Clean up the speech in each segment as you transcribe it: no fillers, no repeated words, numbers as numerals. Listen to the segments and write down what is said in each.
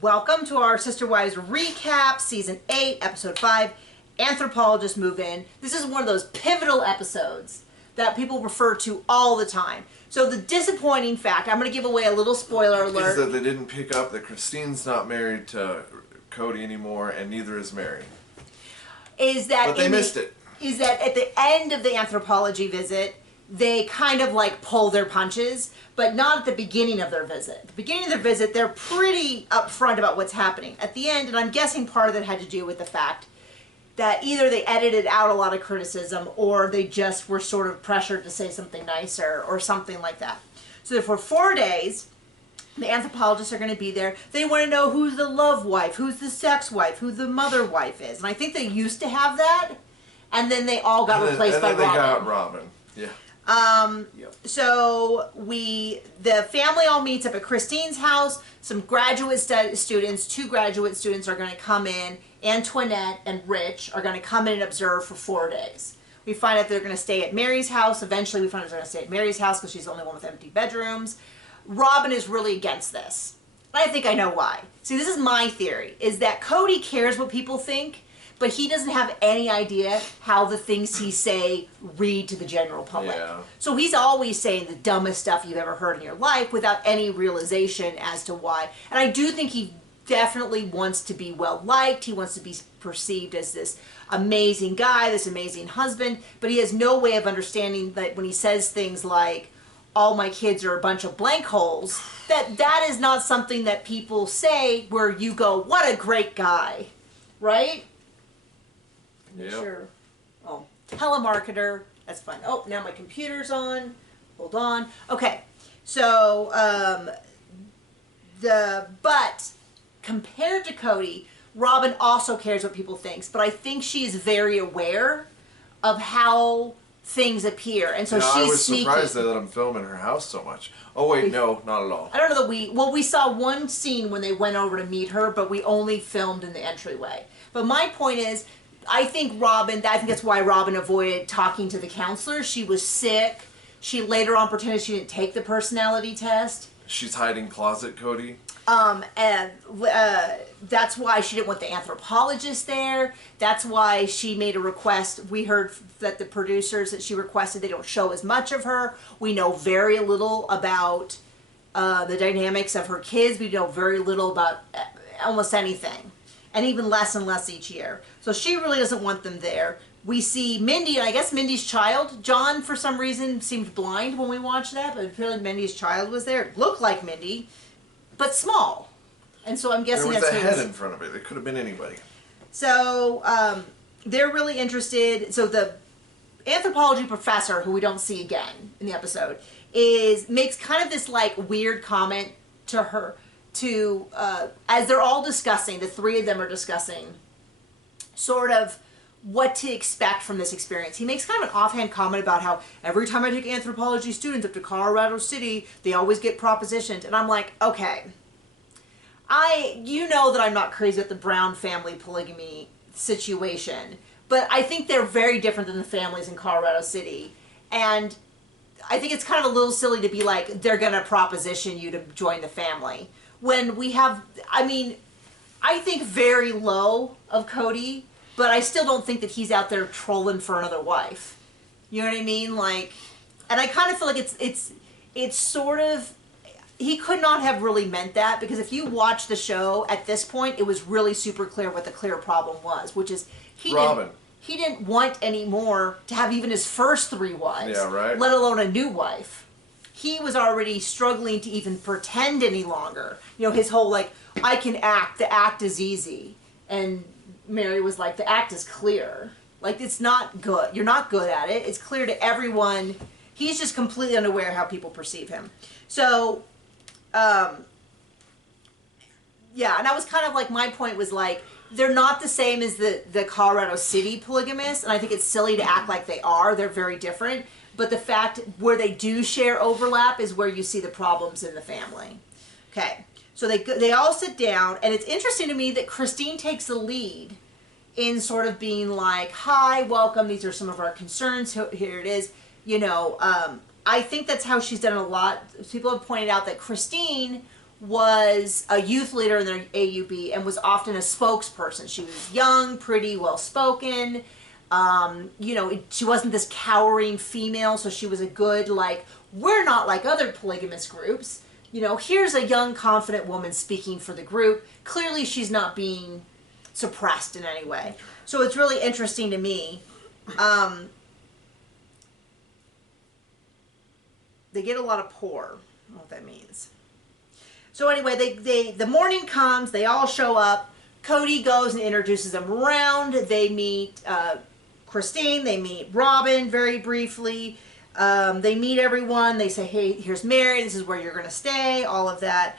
Welcome to our Sister Wives recap, season 8, episode 5, Anthropologists Move In. This is one of those pivotal episodes that people refer to all the time. So the disappointing fact, I'm going to give away a little spoiler alert. Is that they didn't pick up that Christine's not married to Cody anymore, and neither is Mary. But they missed it. Is that at the end of the anthropology visit, they kind of like pull their punches, but not at the beginning of their visit. At the beginning of their visit, they're pretty upfront about what's happening. At the end, and I'm guessing part of it had to do with the fact that either they edited out a lot of criticism or they just were sort of pressured to say something nicer or something like that. So for 4 days, the anthropologists are going to be there. They want to know who's the love wife, who's the sex wife, who the mother wife is. And I think they used to have that, and then they all got replaced by Robin. And then they got Robin, yeah. So the family all meets up at Christine's house. Some graduate students, 2 graduate students are going to come in. Antoinette and Rich are going to come in and observe for 4 days. We find out they're going to stay at Mary's house. Eventually we find out they're going to stay at Mary's house because she's the only one with empty bedrooms. Robin is really against this. I think I know why. See, this is my theory, is that Cody cares what people think, but he doesn't have any idea how the things he say read to the general public. Yeah. So he's always saying the dumbest stuff you've ever heard in your life without any realization as to why. And I do think he definitely wants to be well liked. He wants to be perceived as this amazing guy, this amazing husband, but he has no way of understanding that when he says things like, all my kids are a bunch of blank holes, that is not something that people say where you go, what a great guy, right? Yep. Sure. Oh, telemarketer. That's fine. Oh, now my computer's on. Hold on. Okay. So, but compared to Cody, Robin also cares what people think, but I think she's very aware of how things appear, and so she's I was sneaky. surprised they let him film in her house so much. Oh wait, no, not at all. I don't know that we saw one scene when they went over to meet her, but we only filmed in the entryway. But my point is, I think that's why Robin avoided talking to the counselor. She was sick. She later on pretended she didn't take the personality test. She's hiding closet Cody. And that's why she didn't want the anthropologist there. That's why she made a request. We heard that the producers that she requested, they don't show as much of her. We know very little about the dynamics of her kids. We know very little about almost anything. And even less and less each year. So she really doesn't want them there. We see Mindy, and I guess Mindy's child. John, for some reason, seemed blind when we watched that, but apparently Mindy's child was there. It looked like Mindy, but small. And so I'm guessing there was that's a head in front of it. It could have been anybody. So they're really interested. So the anthropology professor, who we don't see again in the episode, makes kind of this like weird comment to her. As they're all discussing, the 3 of them are discussing sort of what to expect from this experience. He makes kind of an offhand comment about how every time I take anthropology students up to Colorado City, they always get propositioned. And I'm like, okay, you know that I'm not crazy about the Brown family polygamy situation, but I think they're very different than the families in Colorado City. And I think it's kind of a little silly to be like, they're going to proposition you to join the family. When we have, I think very low of Cody, but I still don't think that he's out there trolling for another wife. You know what I mean? Like, and I kind of feel like it's sort of, he could not have really meant that, because if you watch the show at this point, it was really super clear what the clear problem was, which is he didn't want anymore to have even his first 3 wives, yeah, right. Let alone a new wife. He was already struggling to even pretend any longer. You know, his whole like, I can act, the act is easy. And Mary was like, the act is clear. Like, it's not good. You're not good at it. It's clear to everyone. He's just completely unaware how people perceive him. So, yeah, and that was kind of like, my point was like, they're not the same as the Colorado City polygamists, and I think it's silly to act like they are. They're very different. But the fact where they do share overlap is where you see the problems in the family. Okay, so they all sit down, and it's interesting to me that Christine takes the lead in sort of being like, hi, welcome, these are some of our concerns, here it is. You know, I think that's how she's done a lot. People have pointed out that Christine was a youth leader in their AUB and was often a spokesperson. She was young, pretty, well-spoken. She wasn't this cowering female, so she was a good, like, we're not like other polygamous groups. Here's a young, confident woman speaking for the group. Clearly she's not being suppressed in any way. So it's really interesting to me. They get a lot of poor. I don't know what that means. So anyway, the morning comes, they all show up. Cody goes and introduces them around. They meet Christine, they meet Robin very briefly. They meet everyone. They say, hey, here's Mary, this is where you're going to stay, all of that.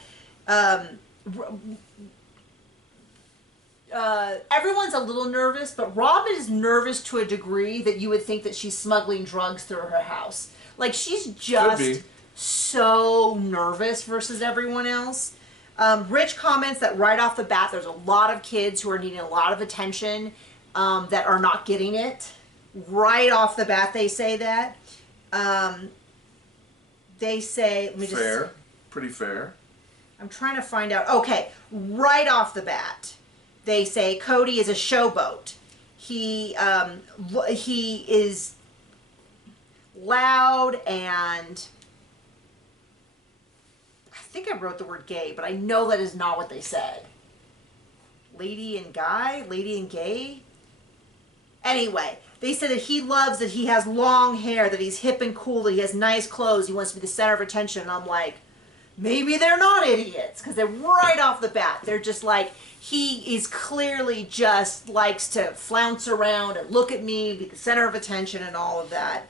Everyone's a little nervous, but Robin is nervous to a degree that you would think that she's smuggling drugs through her house. Like, she's just so nervous versus everyone else. Rich comments that right off the bat, there's a lot of kids who are needing a lot of attention that are not getting it. Right off the bat, they say that. They say, let me just... Fair. Pretty fair. I'm trying to find out. Okay, right off the bat, they say Cody is a showboat. He is loud and... I think I wrote the word gay, but I know that is not what they said. Lady and guy? Lady and gay? Anyway, they said that he loves that he has long hair, that he's hip and cool, that he has nice clothes, he wants to be the center of attention. And I'm like, maybe they're not idiots, because they're right off the bat. They're just like, he is clearly just likes to flounce around and look at me, be the center of attention and all of that.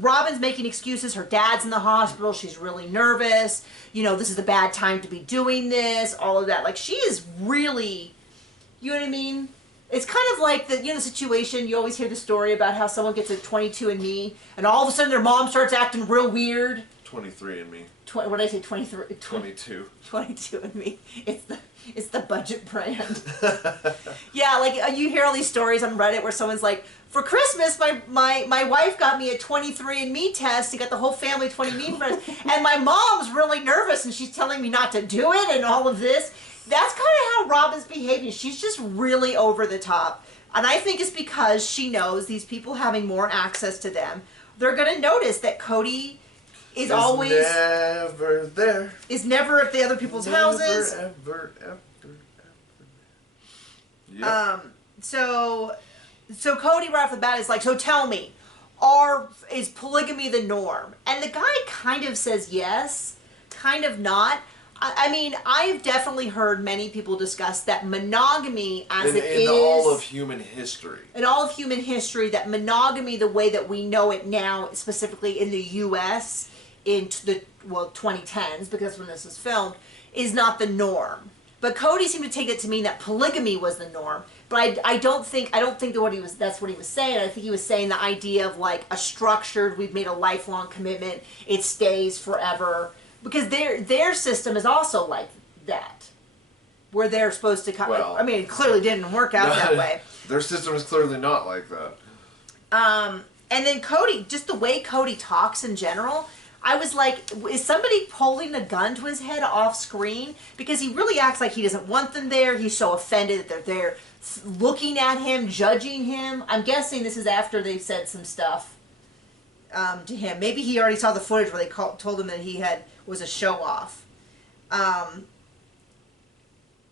Robin's making excuses. Her dad's in the hospital. She's really nervous. This is a bad time to be doing this, all of that. Like, she is really, you know what I mean? It's kind of like the situation, you always hear the story about how someone gets a 22andMe and all of a sudden their mom starts acting real weird. 23andMe. What did I say? 23? 22. 22andMe. It's the budget brand. Yeah, like you hear all these stories on Reddit where someone's like, for Christmas, my wife got me a 23andMe test to get the whole family 23andMe friends, and my mom's really nervous and she's telling me not to do it and all of this. That's kind of how Robin's behaving. She's just really over the top. And I think it's because she knows these people having more access to them, they're going to notice that Cody is always... never there. Is never at the other people's houses. Ever. Yep. So Cody right off the bat is like, so tell me, is polygamy the norm? And the guy kind of says yes, kind of not. I mean, I've definitely heard many people discuss that monogamy in all of human history. In all of human history, that monogamy, the way that we know it now, specifically in the U.S., in the 2010s, because when this was filmed, is not the norm. But Cody seemed to take it to mean that polygamy was the norm. But I don't think that that's what he was saying. I think he was saying the idea of like a structured, we've made a lifelong commitment, it stays forever. Because their system is also like that, where they're supposed to come. Well, I mean, it clearly didn't work out that way. Their system is clearly not like that. And then Cody, just the way Cody talks in general, I was like, is somebody holding a gun to his head off screen? Because he really acts like he doesn't want them there. He's so offended that they're there looking at him, judging him. I'm guessing this is after they said some stuff to him. Maybe he already saw the footage where they told him that he was a show-off.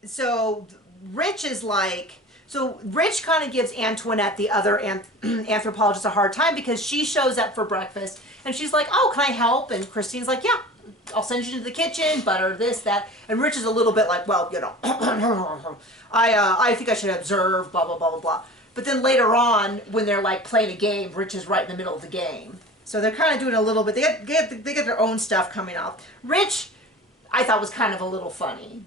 So Rich is like... So Rich kind of gives Antoinette, the other anthropologist, a hard time because she shows up for breakfast and she's like, oh, can I help? And Christine's like, yeah, I'll send you to the kitchen, butter, this, that. And Rich is a little bit like, well, I think I should observe, blah, blah, blah, blah, blah. But then later on, when they're like playing a game, Rich is right in the middle of the game. So they're kind of doing a little bit, they get their own stuff coming off. Rich, I thought was kind of a little funny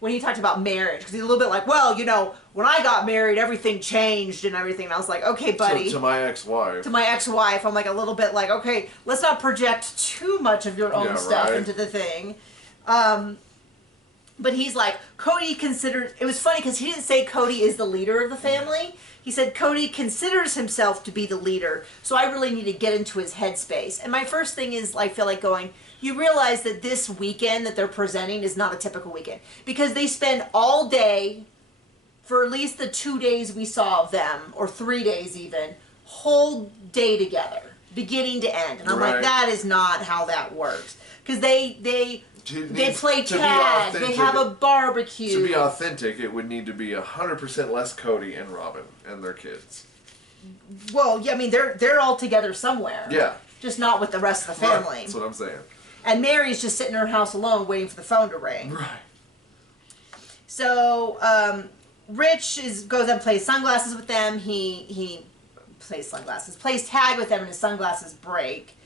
when he talked about marriage, because he's a little bit like, well, when I got married, everything changed and everything. And I was like, okay, buddy. So, to my ex-wife. To my ex-wife, I'm like a little bit like, okay, let's not project too much of your own stuff into the thing. But he's like, Cody considers, it was funny because he didn't say Cody is the leader of the family. He said Cody considers himself to be the leader, so I really need to get into his headspace. And my first thing is, I feel like going, you realize that this weekend that they're presenting is not a typical weekend. Because they spend all day, for at least the 2 days we saw of them, or 3 days even, whole day together, beginning to end. And I'm like, that is not how that works. Because they play tag, they have a barbecue. To be authentic, it would need to be 100% less Cody and Robin and their kids. Well, yeah, I mean, they're all together somewhere. Yeah. Just not with the rest of the family. Right. That's what I'm saying. And Mary's just sitting in her house alone waiting for the phone to ring. Right. So, Rich goes and plays sunglasses with them. He plays tag with them, and his sunglasses break.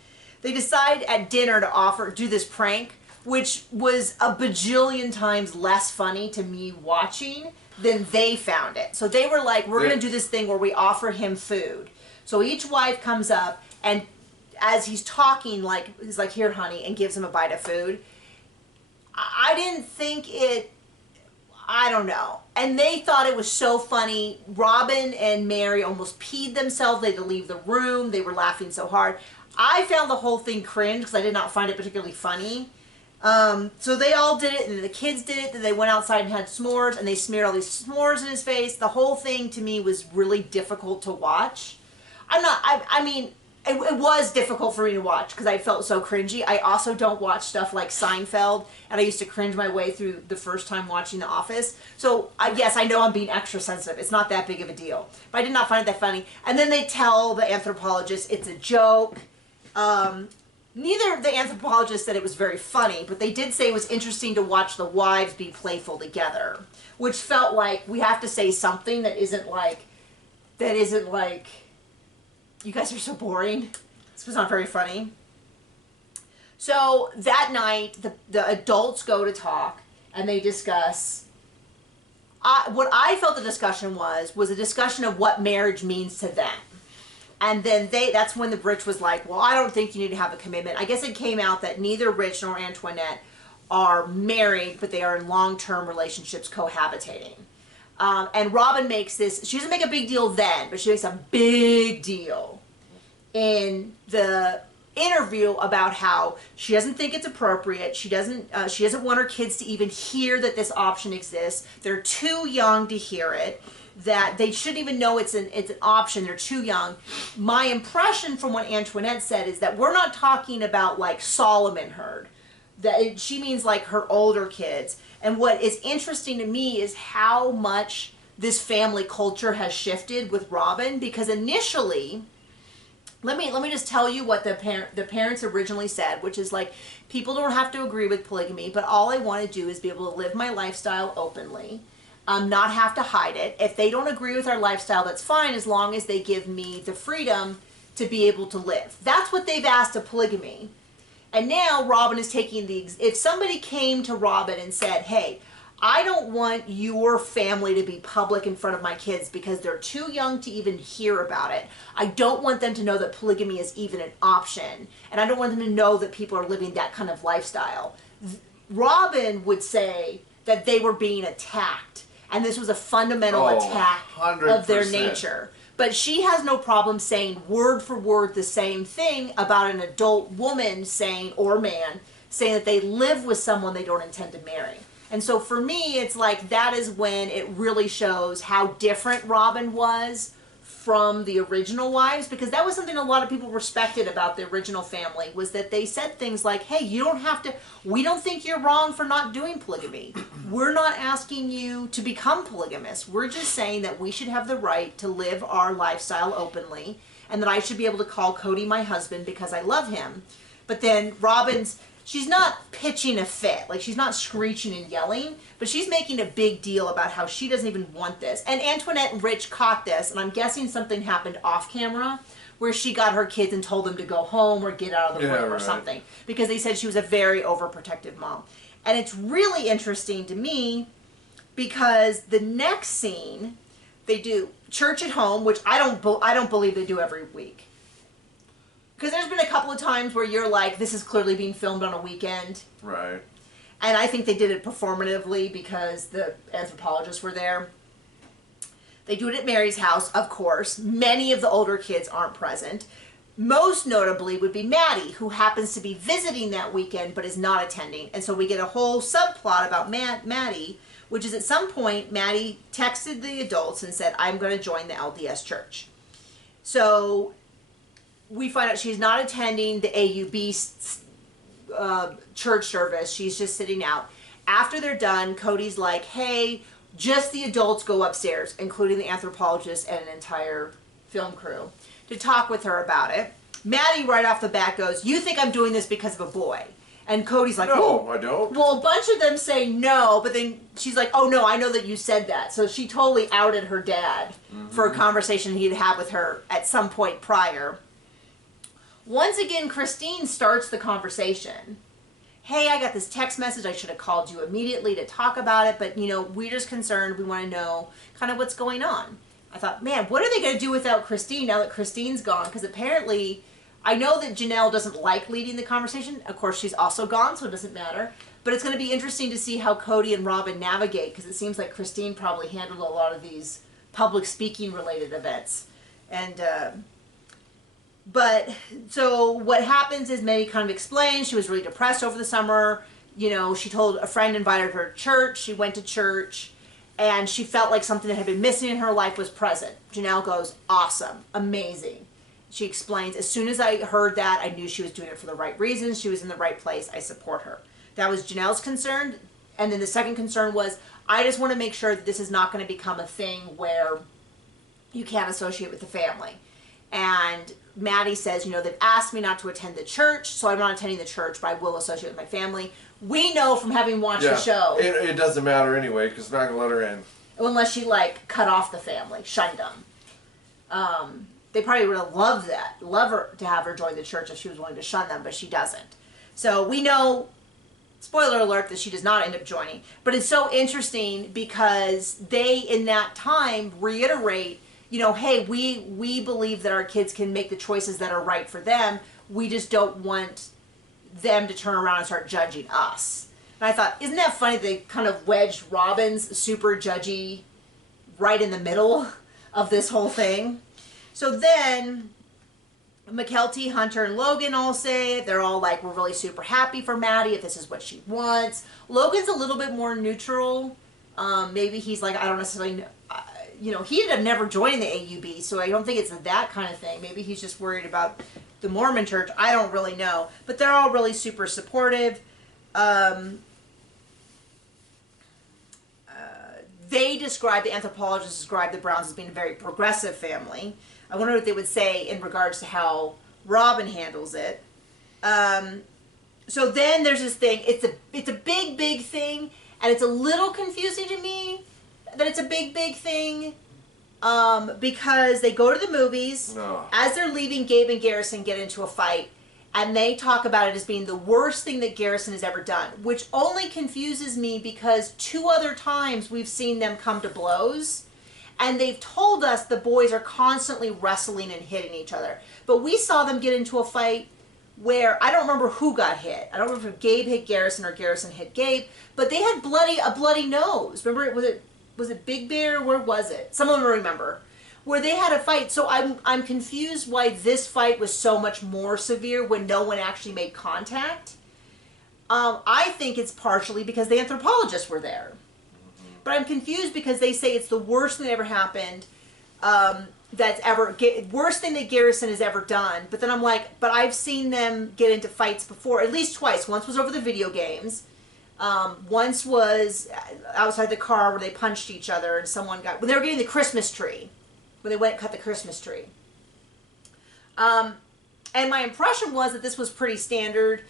They decide at dinner to do this prank, which was a bajillion times less funny to me watching than they found it. So they were like, we're going to do this thing where we offer him food. So each wife comes up, and as he's talking, he's like, here, honey, and gives him a bite of food. I didn't think it, I don't know. And they thought it was so funny. Robin and Mary almost peed themselves. They had to leave the room. They were laughing so hard. I found the whole thing cringe because I did not find it particularly funny. So they all did it, and the kids did it, then they went outside and had s'mores, and they smeared all these s'mores in his face. The whole thing, to me, was really difficult to watch. I mean, it was difficult for me to watch because I felt so cringy. I also don't watch stuff like Seinfeld, and I used to cringe my way through the first time watching The Office. So, yes, I know I'm being extra sensitive. It's not that big of a deal. But I did not find it that funny. And then they tell the anthropologists it's a joke. Neither of the anthropologists said it was very funny, but they did say it was interesting to watch the wives be playful together, which felt like we have to say something that isn't like, you guys are so boring. This was not very funny. So that night, the adults go to talk, and they discuss, what I felt the discussion was a discussion of what marriage means to them. And then that's when the Rich was like, well, I don't think you need to have a commitment. I guess it came out that neither Rich nor Antoinette are married, but they are in long-term relationships cohabitating. And Robin makes this, she doesn't make a big deal then, but she makes a big deal in the interview about how she doesn't think it's appropriate. She doesn't want her kids to even hear that this option exists. They're too young to hear it. That they shouldn't even know it's an option. They're too young. My impression from what Antoinette said is that we're not talking about like Solomon herd. That she means like her older kids. And what is interesting to me is how much this family culture has shifted with Robin, because initially, let me just tell you what the parents originally said, which is like, people don't have to agree with polygamy, but all I want to do is be able to live my lifestyle openly. Not have to hide it. If they don't agree with our lifestyle, that's fine, as long as they give me the freedom to be able to live. That's what they've asked of polygamy. And now Robin is taking if somebody came to Robin and said, hey, I don't want your family to be public in front of my kids because they're too young to even hear about it. I don't want them to know that polygamy is even an option. And I don't want them to know that people are living that kind of lifestyle. Robin would say that they were being attacked. And this was a fundamental attack 100%. Of their nature. But she has no problem saying word for word the same thing about an adult woman saying, or man, saying that they live with someone they don't intend to marry. And so for me, it's like that is when it really shows how different Robin was from the original wives, because that was something a lot of people respected about the original family, was that they said things like, hey, you don't have to, we don't think you're wrong for not doing polygamy. We're not asking you to become polygamous. We're just saying that we should have the right to live our lifestyle openly, and that I should be able to call Cody my husband because I love him. But then she's not pitching a fit, like she's not screeching and yelling, but she's making a big deal about how she doesn't even want this. And Antoinette and Rich caught this, and I'm guessing something happened off camera where she got her kids and told them to go home or get out of the room or something, because they said she was a very overprotective mom. And it's really interesting to me because the next scene, they do church at home, which I don't believe they do every week. Because there's been a couple of times where you're like, this is clearly being filmed on a weekend. Right. And I think they did it performatively because the anthropologists were there. They do it at Mary's house, of course. Many of the older kids aren't present. most notably would be Maddie, who happens to be visiting that weekend but is not attending. And so we get a whole subplot about Maddie, which is at some point Maddie texted the adults and said, I'm going to join the LDS church. So we find out she's not attending the AUB church service. She's just sitting out. After they're done, Cody's like, hey, just the adults go upstairs, including the anthropologists and an entire film crew, to talk with her about it. Maddie right off the bat goes, you think I'm doing this because of a boy? And Cody's like, no, I don't. Well, a bunch of them say no, but then she's like, oh no, I know that you said that. So she totally outed her dad for a conversation he'd had with her at some point prior. Once again, Christine starts the conversation. Hey, I got this text message. I should have called you immediately to talk about it, but you know, we're just concerned. We want to know kind of what's going on. I thought, man, what are they going to do without Christine now that Christine's gone? Because apparently, I know that Janelle doesn't like leading the conversation. Of course, she's also gone, so it doesn't matter. But it's going to be interesting to see how Cody and Robin navigate, because it seems like Christine probably handled a lot of these public speaking related events. And, but, so what happens is Maddie kind of explains she was really depressed over the summer. You know, she told a friend invited her to church. She went to church. And she felt like something that had been missing in her life was present. Janelle goes, awesome, amazing. She explains, as soon as I heard that, I knew she was doing it for the right reasons. She was in the right place. I support her. That was Janelle's concern. And then the second concern was, I just want to make sure that this is not going to become a thing where you can't associate with the family. And Maddie says, you know, they've asked me not to attend the church, so I'm not attending the church, but I will associate with my family. We know from having watched the show. It doesn't matter anyway, because they're not going to let her in. Unless she, like, cut off the family, shunned them. They probably would have loved that. Love her to have her join the church if she was willing to shun them, but she doesn't. So we know, spoiler alert, that she does not end up joining. But it's so interesting because they, in that time, reiterate, you know, hey, we believe that our kids can make the choices that are right for them. We just don't want them to turn around and start judging us. And I thought, isn't that funny that they kind of wedged Robin's super judgy right in the middle of this whole thing? So then McKelty, Hunter, and Logan all say, they're all like, we're really super happy for Maddie if this is what she wants. Logan's a little bit more neutral. Maybe he's like, I don't necessarily know. You know, he ended up never joining the AUB, so I don't think it's that kind of thing. Maybe he's just worried about the Mormon church. I don't really know. But they're all really super supportive. The anthropologists describe the Browns as being a very progressive family. I wonder what they would say in regards to how Robin handles it. So then there's this thing. It's a big thing, and it's a little confusing to me that it's a big thing, because they go to the movies. No. As they're leaving, Gabe and Garrison get into a fight, and they talk about it as being the worst thing that Garrison has ever done, which only confuses me because 2 other times we've seen them come to blows, and they've told us the boys are constantly wrestling and hitting each other. But we saw them get into a fight where I don't remember who got hit. I don't remember if Gabe hit Garrison or Garrison hit Gabe, but they had a bloody nose. Remember, was it Big Bear? Where was it? Some of them remember. Where they had a fight. So I'm confused why this fight was so much more severe when no one actually made contact. I think it's partially because the anthropologists were there. But I'm confused because they say it's the worst thing that ever happened. Worst thing that Garrison has ever done. But then I'm like, but I've seen them get into fights before, at least twice. Once was over the video games. Once was outside the car where they punched each other and when they were getting the Christmas tree, when they went and cut the Christmas tree. And my impression was that this was pretty standard.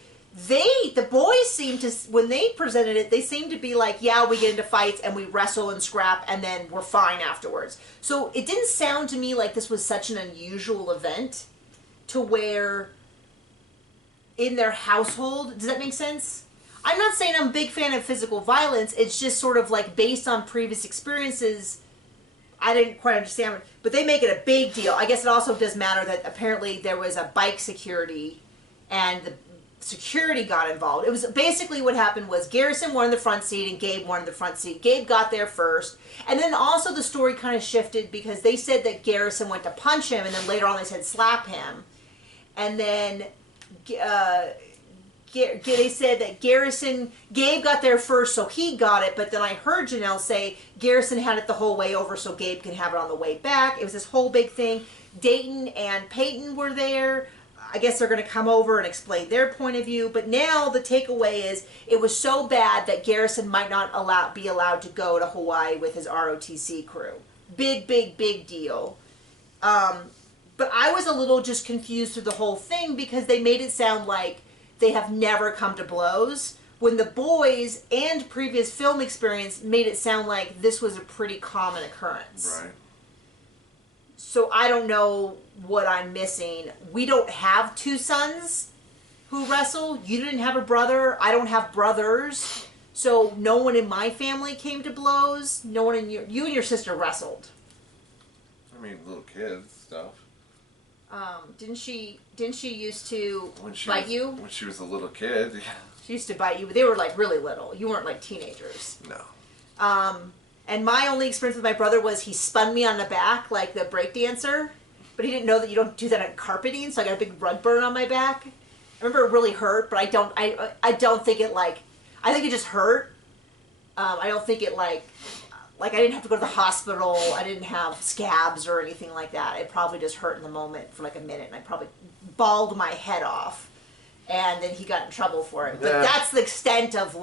The boys seemed to, when they presented it, they seemed to be like, yeah, we get into fights and we wrestle and scrap and then we're fine afterwards. So it didn't sound to me like this was such an unusual event to where in their household, does that make sense? I'm not saying I'm a big fan of physical violence. It's just sort of like based on previous experiences, I didn't quite understand it. But they make it a big deal. I guess it also does matter that apparently there was a bike security and the security got involved. It was basically what happened was Garrison won in the front seat and Gabe won in the front seat. Gabe got there first. And then also the story kind of shifted because they said that Garrison went to punch him and then later on they said slap him. and then they said that Gabe got there first, so he got it, but then I heard Janelle say Garrison had it the whole way over so Gabe can have it on the way back. It was this whole big thing. Dayton and Peyton were there. I guess they're going to come over and explain their point of view, but now the takeaway is it was so bad that Garrison might not be allowed to go to Hawaii with his ROTC crew. Big deal. But I was a little just confused through the whole thing because they made it sound like they have never come to blows, when the boys and previous film experience made it sound like this was a pretty common occurrence. Right. So I don't know what I'm missing. We don't have two sons who wrestle. You didn't have a brother. I don't have brothers. So no one in my family came to blows. No one in you and your sister wrestled. I mean, little kids stuff. Didn't she used to bite you? When she was a little kid, yeah. She used to bite you, but they were like really little. You weren't like teenagers. No. And my only experience with my brother was he spun me on the back like the break dancer, but he didn't know that you don't do that on carpeting, so I got a big rug burn on my back. I remember it really hurt, but I don't think it I think it just hurt. I don't think it like I didn't have to go to the hospital. I didn't have scabs or anything like that. It probably just hurt in the moment for like a minute, and I probably bawled my head off, and then he got in trouble for it. But that's the extent of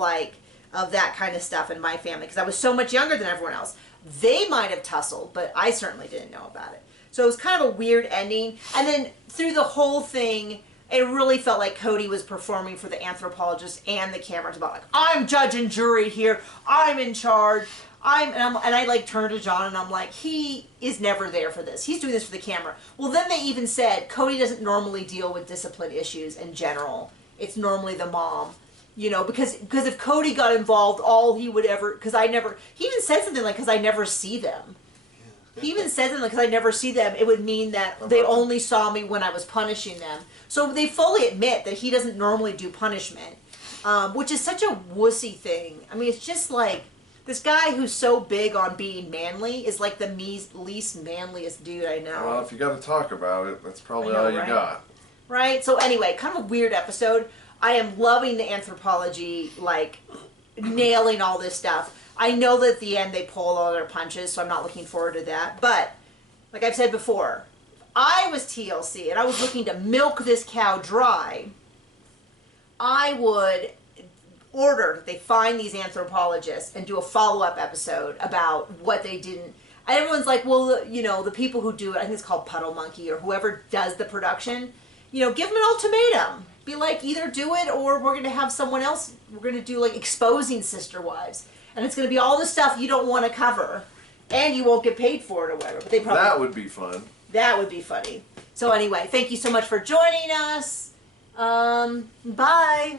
that kind of stuff in my family, because I was so much younger than everyone else. They might have tussled, but I certainly didn't know about it. So it was kind of a weird ending. And then through the whole thing, it really felt like Cody was performing for the Anthropologists and the cameras about I'm judge and jury here. I'm in charge. And I turned to John and I'm like, he is never there for this. He's doing this for the camera. Well, then they even said Cody doesn't normally deal with discipline issues in general. It's normally the mom. Because if Cody got involved, all he would ever, he even said something like, because I never see them. He even said something like, because I never see them, it would mean that they only saw me when I was punishing them. So they fully admit that he doesn't normally do punishment, which is such a wussy thing. I mean, it's just like, this guy who's so big on being manly is like the least manliest dude I know. Well, if you got to talk about it, that's probably all you got. Right? So anyway, kind of a weird episode. I am loving the anthropology, nailing all this stuff. I know that at the end they pull all their punches, so I'm not looking forward to that. But, like I've said before, if I was TLC and I was looking to milk this cow dry, I would order that they find these anthropologists and do a follow-up episode about what they didn't. And everyone's like, well, the people who do it, I think it's called Puddle Monkey or whoever does the production, give them an ultimatum. Be like, either do it or we're going to have someone else. We're going to do exposing sister wives. And it's going to be all the stuff you don't want to cover. And you won't get paid for it or whatever. But they probably. That would be fun. That would be funny. So anyway, thank you so much for joining us. Bye.